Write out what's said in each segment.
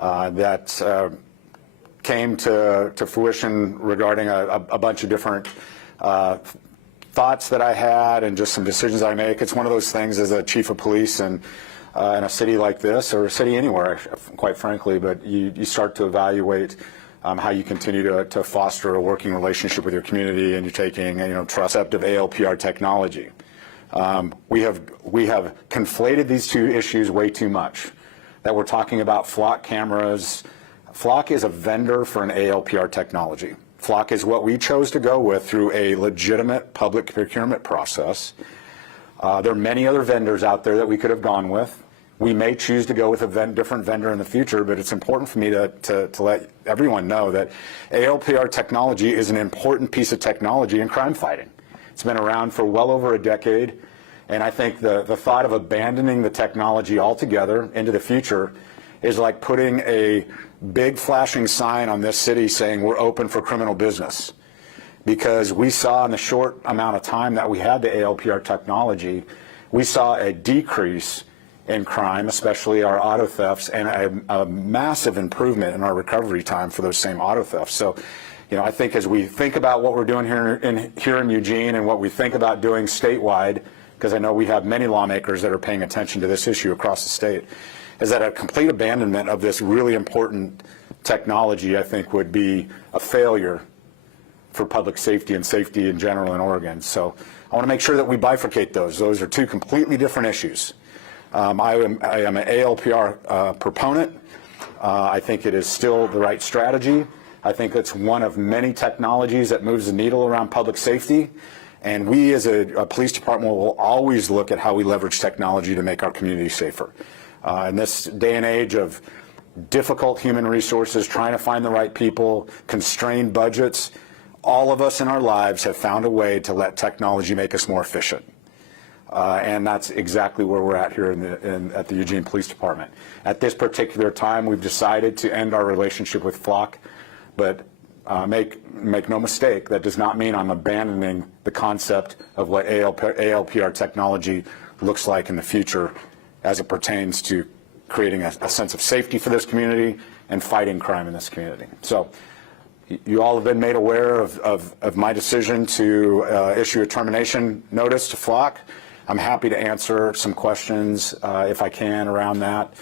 that came to fruition regarding a bunch of different thoughts that I had and just some decisions I make. It's one of those things as a chief of police and in a city like this, or a city anywhere, quite frankly, but you start to evaluate how you continue to foster a working relationship with your community, and you're taking trust of ALPR technology. We have conflated these two issues way too much. That we're talking about Flock cameras. Flock is a vendor for an ALPR technology. Flock is what we chose to go with through a legitimate public procurement process. There are many other vendors out there that we could have gone with. We may choose to go with a different vendor in the future, but it's important for me to let everyone know that ALPR technology is an important piece of technology in crime fighting. It's been around for well over a decade, and I think the thought of abandoning the technology altogether into the future is like putting a big flashing sign on this city saying we're open for criminal business. Because we saw in the short amount of time that we had the ALPR technology, we saw a decrease in crime, especially our auto thefts, and a massive improvement in our recovery time for those same auto thefts. So, I think as we think about what we're doing here in Eugene and what we think about doing statewide, because I know we have many lawmakers that are paying attention to this issue across the state, is that a complete abandonment of this really important technology, I think, would be a failure for public safety and safety in general in Oregon. So I want to make sure that we bifurcate those. Those are two completely different issues. I am an ALPR proponent. I think it is still the right strategy. I think it's one of many technologies that moves the needle around public safety. And we as a police department will always look at how we leverage technology to make our community safer. In this day and age of difficult human resources, trying to find the right people, constrained budgets, all of us in our lives have found a way to let technology make us more efficient. And that's exactly where we're at here at the Eugene Police Department. At this particular time, we've decided to end our relationship with Flock, but make no mistake, that does not mean I'm abandoning the concept of what ALPR technology looks like in the future as it pertains to creating a sense of safety for this community and fighting crime in this community. So you all have been made aware of my decision to issue a termination notice to Flock. I'm happy to answer some questions, if I can, around that,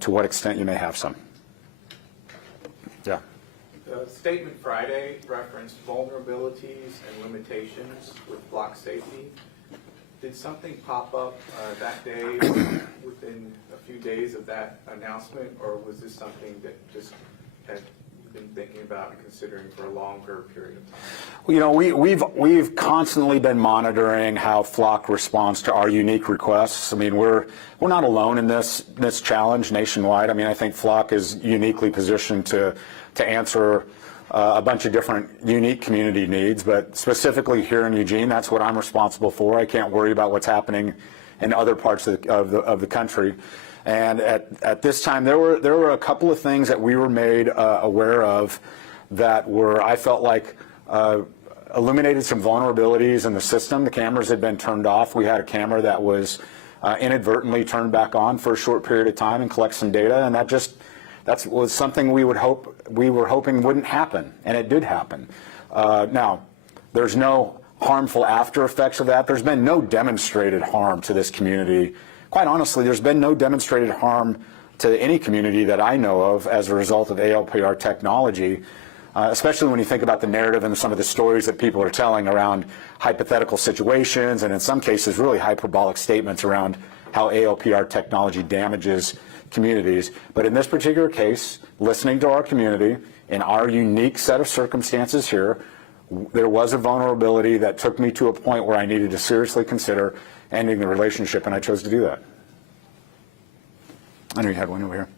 to what extent you may have some. Yeah. The statement Friday referenced vulnerabilities and limitations with Flock safety. Did something pop up that day within a few days of that announcement, or was this something that just had been thinking about and considering for a longer period of time? We've constantly been monitoring how Flock responds to our unique requests. I mean, we're not alone in this challenge nationwide. I mean, I think Flock is uniquely positioned to answer a bunch of different unique community needs, but specifically here in Eugene, that's what I'm responsible for. I can't worry about what's happening in other parts of the country. And at this time, there were a couple of things that we were made aware of that were, I felt like, illuminated some vulnerabilities in the system. The cameras had been turned off. We had a camera that was inadvertently turned back on for a short period of time and collect some data, and that was something we were hoping wouldn't happen, and it did happen. Now, there's no harmful after effects of that. There's been no demonstrated harm to this community. Quite honestly, there's been no demonstrated harm to any community that I know of as a result of ALPR technology, especially when you think about the narrative and some of the stories that people are telling around hypothetical situations, and in some cases really hyperbolic statements around how ALPR technology damages communities. But in this particular case, listening to our community, in our unique set of circumstances here, there was a vulnerability that took me to a point where I needed to seriously consider ending the relationship, and I chose to do that. I know you had one over here.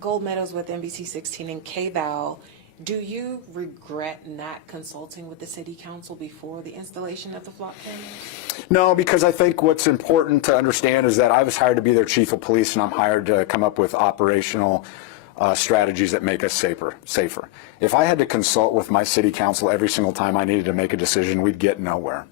Gold medals with NBC 16 and KVAL. Do you regret not consulting with the City Council before the installation of the Flock cameras? No, because I think what's important to understand is that I was hired to be their chief of police, and I'm hired to come up with operational strategies that make us safer. If I had to consult with my City Council every single time I needed to make a decision, we'd get nowhere.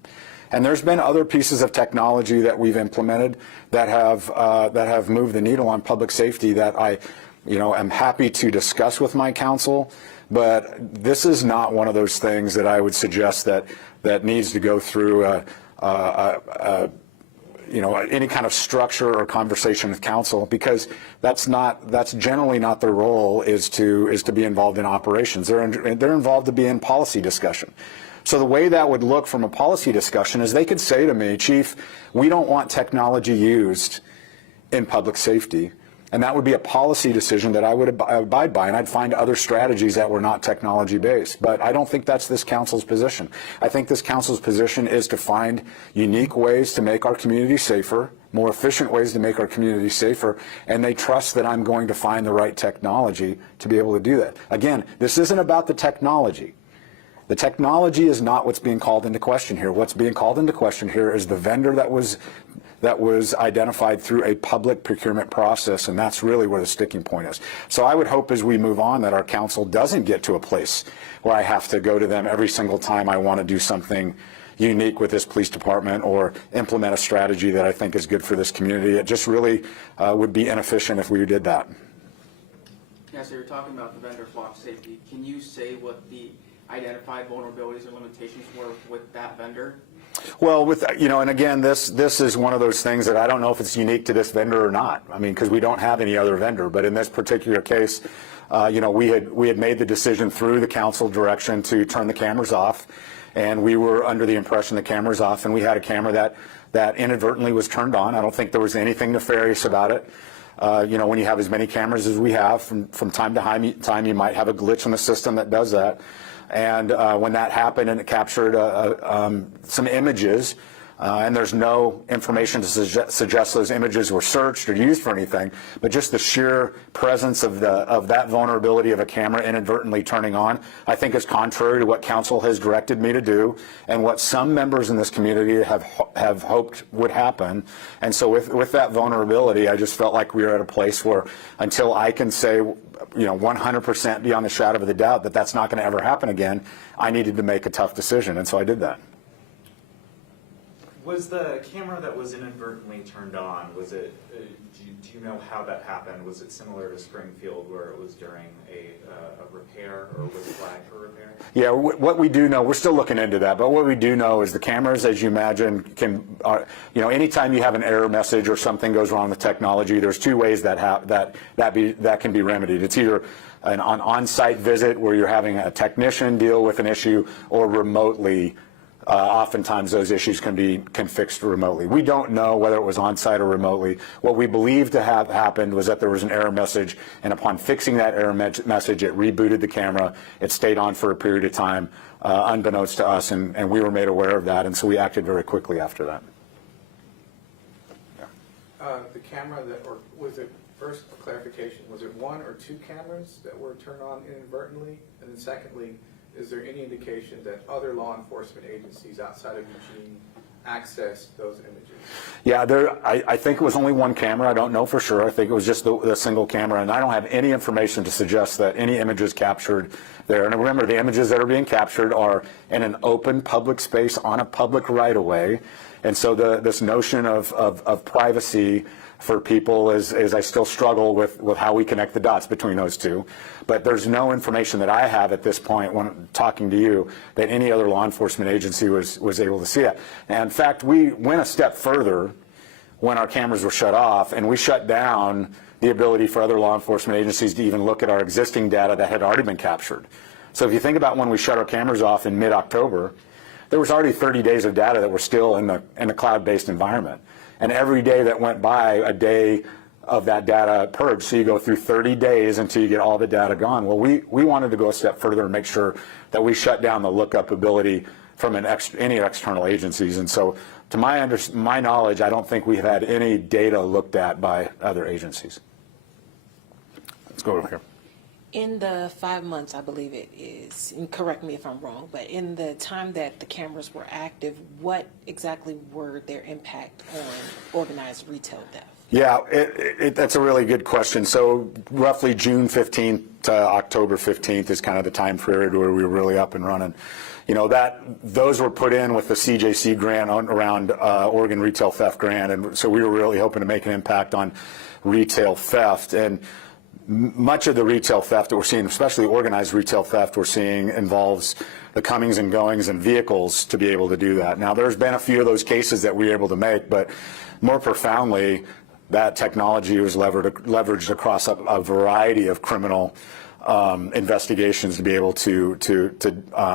And there's been other pieces of technology that we've implemented that have moved the needle on public safety that am happy to discuss with my counsel, but this is not one of those things that I would suggest that needs to go through any kind of structure or conversation with counsel, because that's generally not their role, is to be involved in operations. They're involved to be in policy discussion. So the way that would look from a policy discussion is they could say to me, Chief, we don't want technology used in public safety. And that would be a policy decision that I would abide by, and I'd find other strategies that were not technology-based. But I don't think that's this council's position. I think this council's position is to find unique ways to make our community safer, more efficient ways to make our community safer, and they trust that I'm going to find the right technology to be able to do that. Again, this isn't about the technology. The technology is not what's being called into question here. What's being called into question here is the vendor that was identified through a public procurement process, and that's really where the sticking point is. So I would hope as we move on that our council doesn't get to a place where I have to go to them every single time I want to do something unique with this police department or implement a strategy that I think is good for this community. It just really would be inefficient if we did that. Yeah, so you're talking about the vendor flock safety. Can you say what the identified vulnerabilities or limitations were with that vendor? Well, and again, this is one of those things that I don't know if it's unique to this vendor or not. I mean, because we don't have any other vendor. But in this particular case, we had made the decision through the council direction to turn the cameras off, and we were under the impression the camera's off, and we had a camera that inadvertently was turned on. I don't think there was anything nefarious about it. When you have as many cameras as we have, from time to time, you might have a glitch in the system that does that. And when that happened and it captured some images, and there's no information to suggest those images were searched or used for anything, but just the sheer presence of that vulnerability of a camera inadvertently turning on, I think is contrary to what council has directed me to do and what some members in this community have hoped would happen. And so with that vulnerability, I just felt like we were at a place where until I can say 100% beyond a shadow of a doubt that that's not going to ever happen again, I needed to make a tough decision, and so I did that. Was the camera that was inadvertently turned on, was it, do you know how that happened? Was it similar to Springfield where it was during a repair, or was it flagged for repair? Yeah, what we do know, we're still looking into that, but what we do know is the cameras, as you imagine, anytime you have an error message or something goes wrong with technology, there's two ways that can be remedied. It's either an on-site visit where you're having a technician deal with an issue, or remotely. Oftentimes those issues can fixed remotely. We don't know whether it was on-site or remotely. What we believe to have happened was that there was an error message, and upon fixing that error message, it rebooted the camera. It stayed on for a period of time, unbeknownst to us, and we were made aware of that, and so we acted very quickly after that. Yeah. The camera or was it, first clarification, was it one or two cameras that were turned on inadvertently? And then secondly, is there any indication that other law enforcement agencies outside of Eugene accessed those images? Yeah, I think it was only one camera. I don't know for sure. I think it was just the single camera, and I don't have any information to suggest that any images captured there. And remember, the images that are being captured are in an open public space on a public right-of-way, and so this notion of privacy for people is I still struggle with how we connect the dots between those two. But there's no information that I have at this point when talking to you that any other law enforcement agency was able to see it. And in fact, we went a step further when our cameras were shut off, and we shut down the ability for other law enforcement agencies to even look at our existing data that had already been captured. So if you think about when we shut our cameras off in mid-October, there was already 30 days of data that were still in the cloud-based environment. And every day that went by, a day of that data purged. So you go through 30 days until you get all the data gone. Well, we wanted to go a step further and make sure that we shut down the lookup ability from any external agencies. And so to my knowledge, I don't think we've had any data looked at by other agencies. Let's go over here. In the 5 months, I believe it is, and correct me if I'm wrong, but in the time that the cameras were active, what exactly were their impact on organized retail theft? Yeah, that's a really good question. So roughly June 15th to October 15th is kind of the time period where we were really up and running. Those were put in with the CJC grant around Oregon Retail Theft Grant, and so we were really hoping to make an impact on retail theft. And much of the retail theft that we're seeing, especially organized retail theft we're seeing, involves the comings and goings in vehicles to be able to do that. Now, there's been a few of those cases that we were able to make, but more profoundly, that technology was leveraged across a variety of criminal investigations to be able to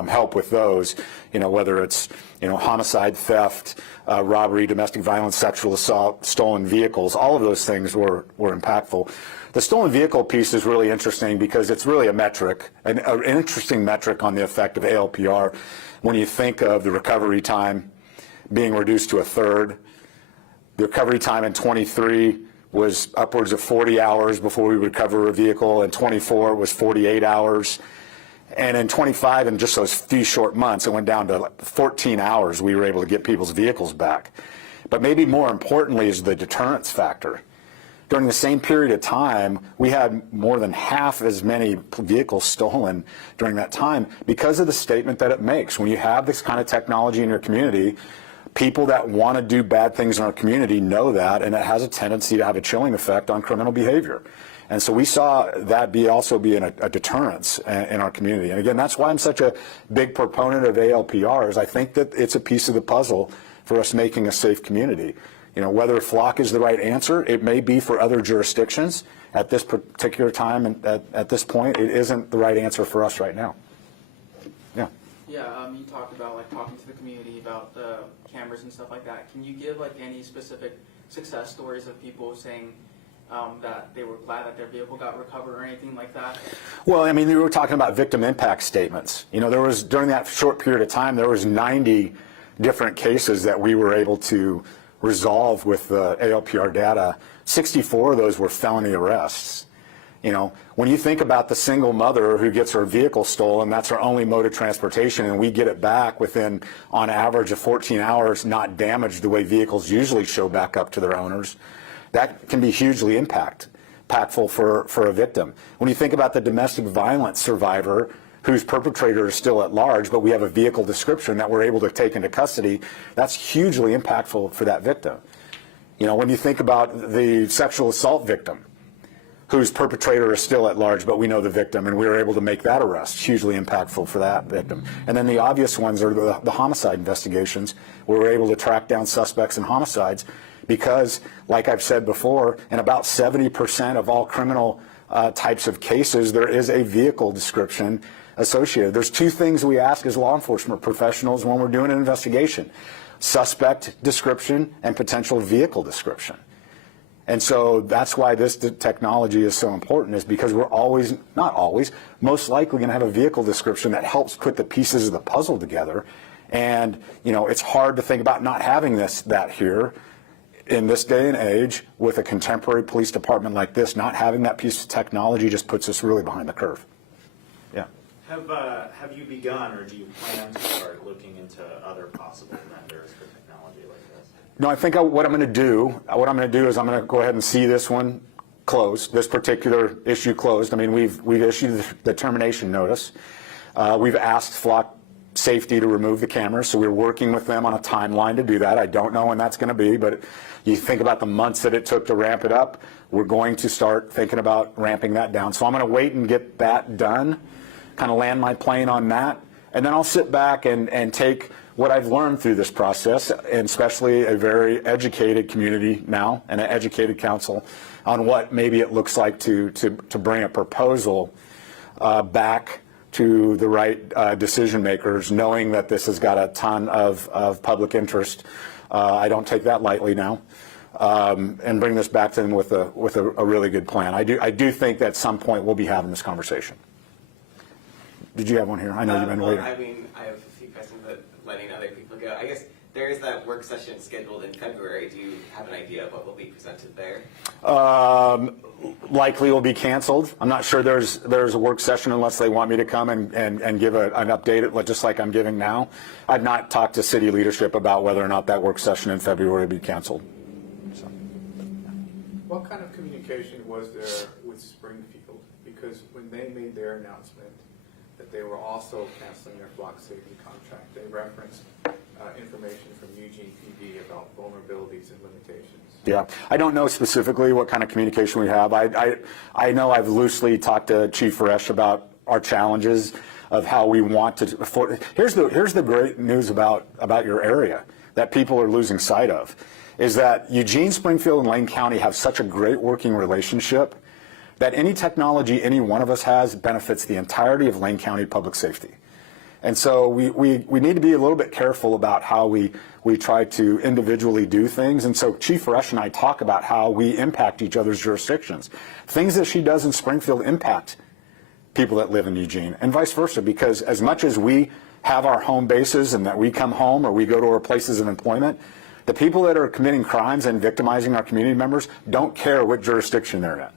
help with those, whether it's, homicide, theft, robbery, domestic violence, sexual assault, stolen vehicles, all of those things were impactful. The stolen vehicle piece is really interesting because it's really a metric, an interesting metric on the effect of ALPR when you think of the recovery time being reduced to a third. The recovery time in 23 was upwards of 40 hours before we recover a vehicle, and 24 was 48 hours. And in 25, in just those few short months, it went down to 14 hours we were able to get people's vehicles back. But maybe more importantly is the deterrence factor. During the same period of time, we had more than half as many vehicles stolen during that time because of the statement that it makes. When you have this kind of technology in your community, people that want to do bad things in our community know that, and it has a tendency to have a chilling effect on criminal behavior. And so we saw that also be a deterrence in our community. And again, that's why I'm such a big proponent of ALPRs. I think that it's a piece of the puzzle for us making a safe community. Whether Flock is the right answer, it may be for other jurisdictions. At this particular time and at this point, it isn't the right answer for us right now. Yeah. Yeah, you talked about talking to the community about the cameras and stuff like that. Can you give any specific success stories of people saying that they were glad that their vehicle got recovered or anything like that? Well, I mean, we were talking about victim impact statements. There was, during that short period of time, there was 90 different cases that we were able to resolve with the ALPR data. 64 of those were felony arrests. When you think about the single mother who gets her vehicle stolen, that's her only mode of transportation, and we get it back within, on average, of 14 hours, not damaged the way vehicles usually show back up to their owners, that can be hugely impactful for a victim. When you think about the domestic violence survivor whose perpetrator is still at large, but we have a vehicle description that we're able to take into custody, that's hugely impactful for that victim. When you think about the sexual assault victim whose perpetrator is still at large, but we know the victim, and we were able to make that arrest, hugely impactful for that victim. And then the obvious ones are the homicide investigations, where we're able to track down suspects in homicides because, like I've said before, in about 70% of all criminal types of cases, there is a vehicle description associated. There's two things we ask as law enforcement professionals when we're doing an investigation: suspect description and potential vehicle description. And so that's why this technology is so important, is because we're always, not always, most likely going to have a vehicle description that helps put the pieces of the puzzle together. And, it's hard to think about not having that here in this day and age with a contemporary police department like this. Not having that piece of technology just puts us really behind the curve. Yeah. Have you begun, or do you plan to start looking into other possible vendors for technology like this? No, I think what I'm going to do is I'm going to go ahead and see this one closed, this particular issue closed. I mean, we've issued the termination notice. We've asked Flock Safety to remove the cameras, so we're working with them on a timeline to do that. I don't know when that's going to be, but you think about the months that it took to ramp it up, we're going to start thinking about ramping that down. So I'm going to wait and get that done, kind of land my plane on that, and then I'll sit back and take what I've learned through this process, and especially a very educated community now and an educated council, on what maybe it looks like to bring a proposal back to the right decision makers, knowing that this has got a ton of public interest. I don't take that lightly now, and bring this back to them with a really good plan. I do think that at some point we'll be having this conversation. Did you have one here? I know you've been waiting. I mean, I have a few questions, but letting other people go. I guess there is that work session scheduled in February. Do you have an idea of what will be presented there? Likely will be canceled. I'm not sure there's a work session unless they want me to come and give an update, just like I'm giving now. I've not talked to city leadership about whether or not that work session in February will be canceled. So. What kind of communication was there with Springfield? Because when they made their announcement that they were also canceling their Flock safety contract, they referenced information from Eugene PD about vulnerabilities and limitations? Yeah, I don't know specifically what kind of communication we have. I know I've loosely talked to Chief Resch about our challenges of how we want to. Here's the great news about your area that people are losing sight of, is that Eugene, Springfield, and Lane County have such a great working relationship that any technology any one of us has benefits the entirety of Lane County public safety. And so we need to be a little bit careful about how we try to individually do things. And so Chief Resch and I talk about how we impact each other's jurisdictions. Things that she does in Springfield impact people that live in Eugene, and vice versa, because as much as we have our home bases and that we come home or we go to our places of employment, the people that are committing crimes and victimizing our community members don't care what jurisdiction they're in.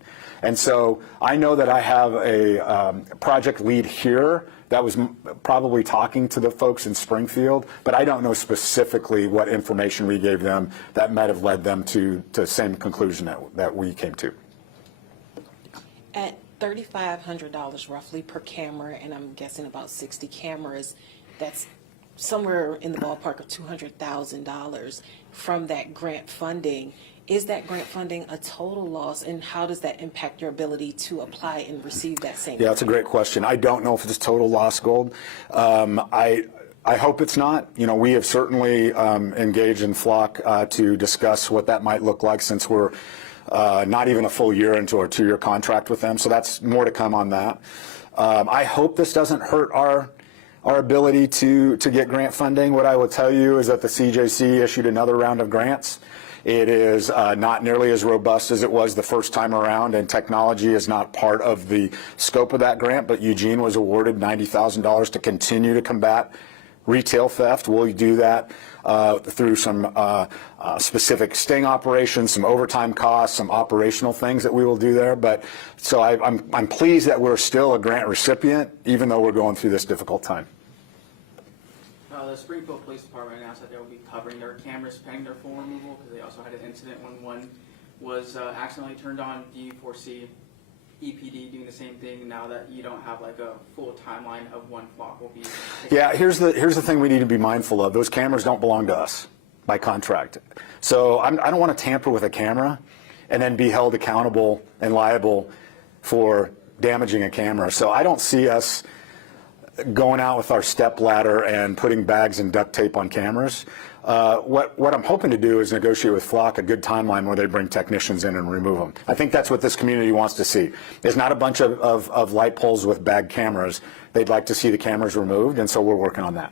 And so I know that I have a project lead here that was probably talking to the folks in Springfield, but I don't know specifically what information we gave them that might have led them to the same conclusion that we came to. At $3,500 roughly per camera, and I'm guessing about 60 cameras, that's somewhere in the ballpark of $200,000 from that grant funding. Is that grant funding a total loss, and how does that impact your ability to apply and receive that same? Yeah, that's a great question. I don't know if it's total loss, Gold. I hope it's not. You know, we have certainly engaged in Flock to discuss what that might look like, since we're not even a full year into our 2-year contract with them. So that's more to come on that. I hope this doesn't hurt our ability to get grant funding. What I will tell you is that the CJC issued another round of grants. It is not nearly as robust as it was the first time around, and technology is not part of the scope of that grant, but Eugene was awarded $90,000 to continue to combat retail theft. We'll do that through some specific sting operations, some overtime costs, some operational things that we will do there. But so I'm pleased that we're still a grant recipient, even though we're going through this difficult time. The Springfield Police Department announced that they will be covering their cameras pending their full removal, because they also had an incident when one was accidentally turned on. Do you foresee EPD doing the same thing now that you don't have like a full timeline of when Flock will be? Yeah, here's the thing we need to be mindful of. Those cameras don't belong to us by contract. So I don't want to tamper with a camera and then be held accountable and liable for damaging a camera. So I don't see us going out with our step ladder and putting bags and duct tape on cameras. What I'm hoping to do is negotiate with Flock a good timeline where they bring technicians in and remove them. I think that's what this community wants to see. It's not a bunch of light poles with bagged cameras. They'd like to see the cameras removed, and so we're working on that.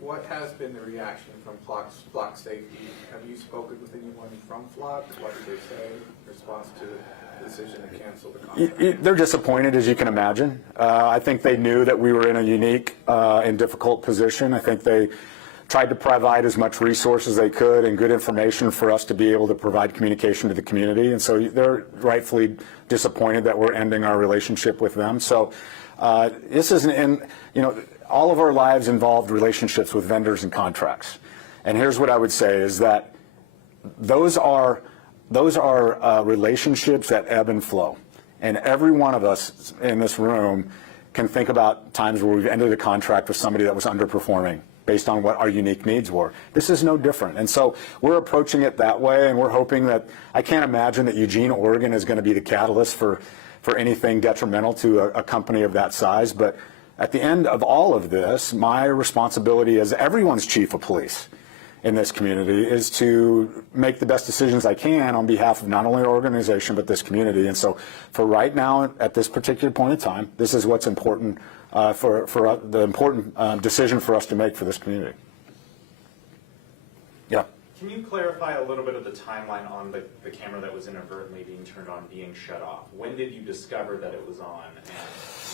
What has been the reaction from Flock Safety? Have you spoken with anyone from Flock? What did they say in response to the decision to cancel the contract? They're disappointed, as you can imagine. I think they knew that we were in a unique and difficult position. I think they tried to provide as much resources as they could and good information for us to be able to provide communication to the community. And so they're rightfully disappointed that we're ending our relationship with them. So this isn't all of our lives involved relationships with vendors and contracts. And here's what I would say is that those are relationships that ebb and flow. And every one of us in this room can think about times where we've ended a contract with somebody that was underperforming based on what our unique needs were. This is no different. And so we're approaching it that way, and we're hoping that, I can't imagine that Eugene, Oregon is going to be the catalyst for anything detrimental to a company of that size. But at the end of all of this, my responsibility as everyone's chief of police in this community is to make the best decisions I can on behalf of not only our organization but this community. And so for right now, at this particular point in time, this is what's important for the important decision for us to make for this community. Yeah. Can you clarify a little bit of the timeline on the camera that was inadvertently being turned on being shut off? When did you discover that it was on, and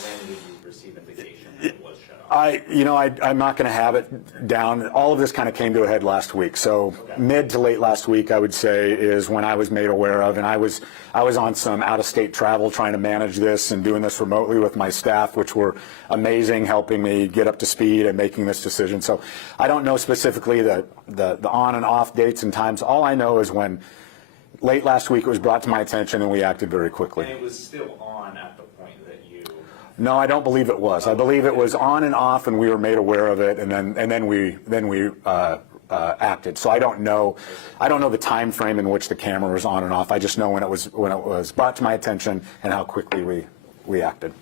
when did you receive indication that it was shut off? I'm not going to have it down. All of this kind of came to a head last week. So mid to late last week, I would say, is when I was made aware of, and I was on some out-of-state travel trying to manage this and doing this remotely with my staff, which were amazing, helping me get up to speed and making this decision. So I don't know specifically the on and off dates and times. All I know is when late last week it was brought to my attention and we acted very quickly. And it was still on at the point that you No, I don't believe it was. I believe it was on and off, and we were made aware of it, and then we acted. So I don't know the time frame in which the camera was on and off. I just know when it was brought to my attention and how quickly we acted.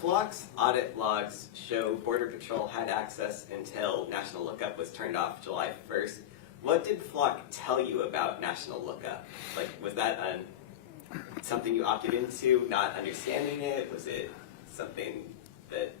Flock's audit logs show Border Patrol had access until National Lookup was turned off July 1st. What did Flock tell you about National Lookup? Like, was that something you opted into, not understanding it? Was it something that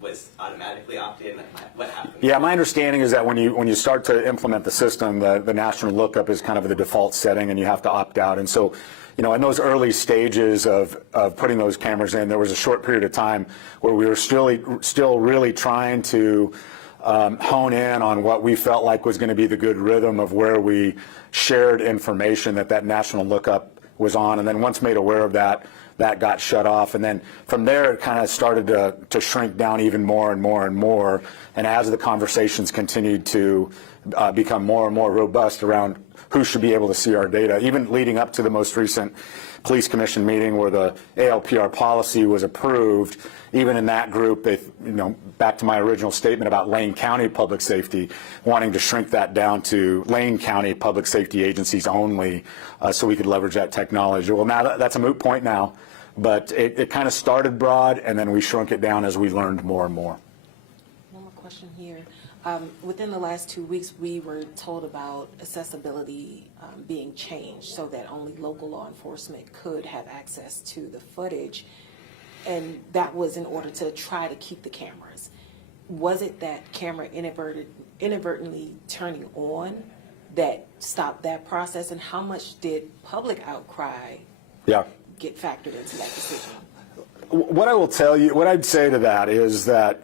was automatically opted in? What happened? Yeah, my understanding is that when you start to implement the system, the National Lookup is kind of the default setting, and you have to opt out. And so, in those early stages of putting those cameras in, there was a short period of time where we were still really trying to hone in on what we felt like was going to be the good rhythm of where we shared information that National Lookup was on. And then once made aware of that got shut off. And then from there, it kind of started to shrink down even more and more and more. And as the conversations continued to become more and more robust around who should be able to see our data, even leading up to the most recent Police Commission meeting where the ALPR policy was approved, even in that group, they, back to my original statement about Lane County Public Safety, wanting to shrink that down to Lane County Public Safety agencies only, so we could leverage that technology. Well, now that's a moot point now, but it kind of started broad, and then we shrunk it down as we learned more and more. One more question here. Within the last 2 weeks, we were told about accessibility being changed so that only local law enforcement could have access to the footage, and that was in order to try to keep the cameras. Was it that camera inadvertently turning on that stopped that process, and how much did public outcry get factored into that decision? What I will tell you, what I'd say to that is that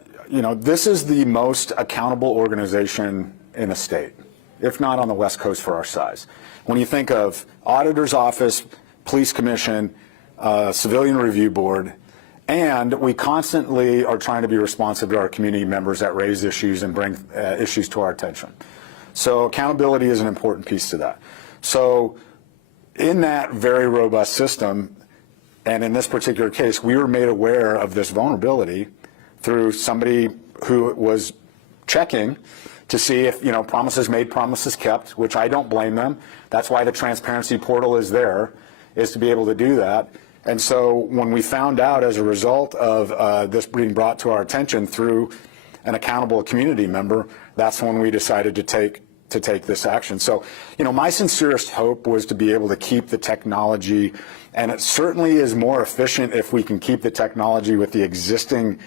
this is the most accountable organization in the state, if not on the West Coast for our size. When you think of Auditor's Office, Police Commission, Civilian Review Board, and we constantly are trying to be responsive to our community members that raise issues and bring issues to our attention. So accountability is an important piece to that. So in that very robust system, and in this particular case, we were made aware of this vulnerability through somebody who was checking to see if, promises made, promises kept, which I don't blame them. That's why the transparency portal is there, is to be able to do that. And so when we found out as a result of this being brought to our attention through an accountable community member, that's when we decided to take this action. So, my sincerest hope was to be able to keep the technology, and it certainly is more efficient if we can keep the technology with the existing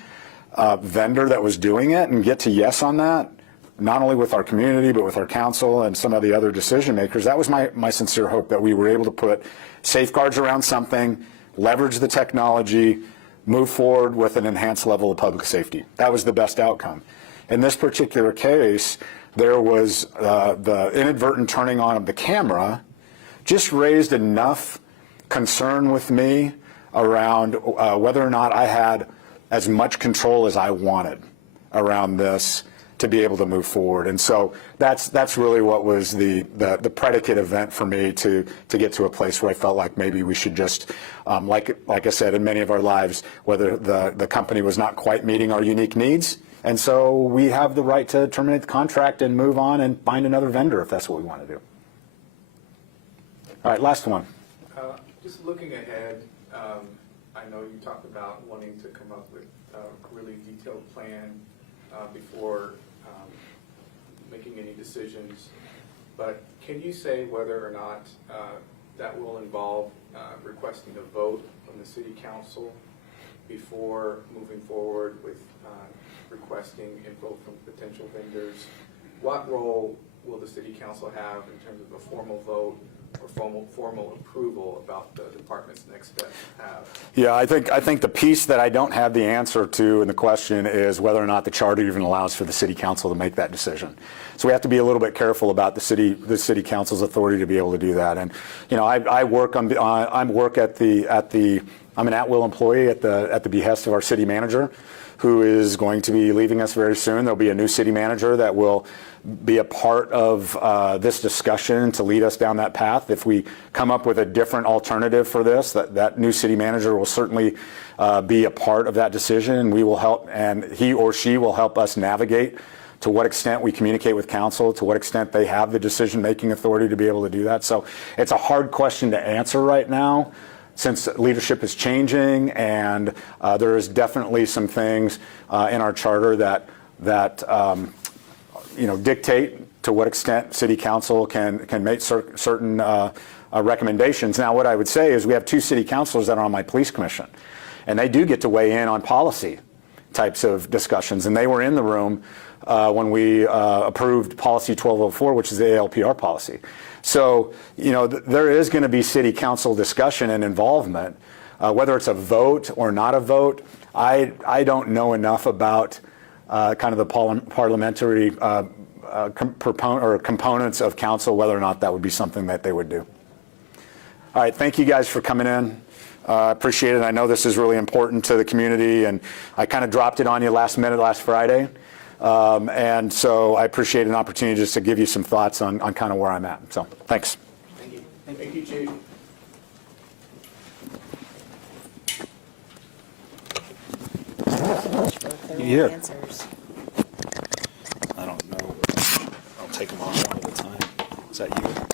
vendor that was doing it and get to yes on that, not only with our community, but with our council and some of the other decision makers. That was my sincere hope, that we were able to put safeguards around something, leverage the technology, move forward with an enhanced level of public safety. That was the best outcome. In this particular case, there was the inadvertent turning on of the camera just raised enough concern with me around whether or not I had as much control as I wanted around this to be able to move forward. And so that's really what was the predicate event for me to get to a place where I felt like maybe we should just, like I said, in many of our lives, whether the company was not quite meeting our unique needs. And so we have the right to terminate the contract and move on and find another vendor if that's what we want to do. All right, last one. Just looking ahead, I know you talked about wanting to come up with a really detailed plan before making any decisions, but can you say whether or not that will involve requesting a vote from the City Council before moving forward with requesting info from potential vendors? What role will the City Council have in terms of a formal vote or formal approval about the department's next steps have? Yeah, I think the piece that I don't have the answer to in the question is whether or not the charter even allows for the City Council to make that decision. So we have to be a little bit careful about the City Council's authority to be able to do that. And I work at the I'm an at-will employee at the behest of our city manager, who is going to be leaving us very soon. There'll be a new city manager that will be a part of this discussion to lead us down that path. If we come up with a different alternative for this, that new city manager will certainly be a part of that decision, and we will help, and he or she will help us navigate to what extent we communicate with council, to what extent they have the decision-making authority to be able to do that. So it's a hard question to answer right now, since leadership is changing, and there is definitely some things in our charter that dictate to what extent city council can make certain recommendations. Now, what I would say is we have 2 city councilors that are on my police commission, and they do get to weigh in on policy types of discussions, and they were in the room when we approved policy 1204, which is the ALPR policy. So, there is going to be city council discussion and involvement, whether it's a vote or not a vote. I don't know enough about kind of the parliamentary components of council, whether or not that would be something that they would do. All right, thank you guys for coming in. I appreciate it. I know this is really important to the community, and I kind of dropped it on you last minute last Friday. And so I appreciate an opportunity just to give you some thoughts on kind of where I'm at. So thanks. Thank you. Thank you, Chief. Yeah. Answers. I don't know. I'll take them off all the time. Is that you?